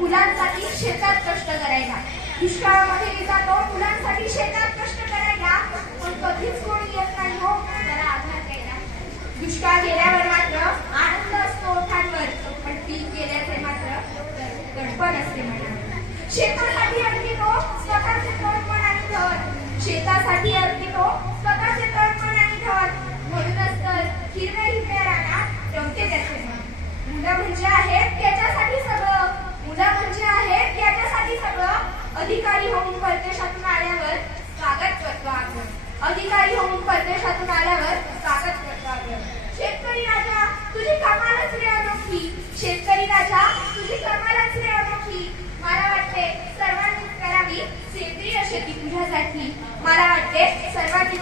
मुलांसाठी शेतात कष्ट करायला. दुष्काळामध्ये जातो मुलांसाठी शेतात कष्ट करायला, पण कधीच कोणी येत नाही हो जरा आधार द्यायला. दुष्काळ गेल्यावर मात्र आनंद असतो ओठांवर, पण पीक गेल्याचे मात्र गडबड असते मनात. शेतासाठी अगदी तो स्वतःचे तळपण आणि धड, शेतासाठी अगदी तो स्वतःचे तळपण आणि धड. म्हणूनच तर हिरव्या हिरव्या रानात रमते त्याचे मन. मुलं म्हणजे आहेत त्याच्यासाठी सगळं, मुलं म्हणजे आहेत त्याच्यासाठी सगळं. अधिकारी होऊन परदेशातून आल्यावर स्वागत करतो आपण, अधिकारी होऊन परदेशातून आल्यावर स्वागत करतो आपण. शेतकरी राजा तुझी कमालच रे अनोखी, शेतकरी राजा तुझी कमालच रे अनोखी. मला वाटते सर्वांनीच करावी सेंद्रिय शेती तुझ्यासाठी, मला वाटते सर्वांनी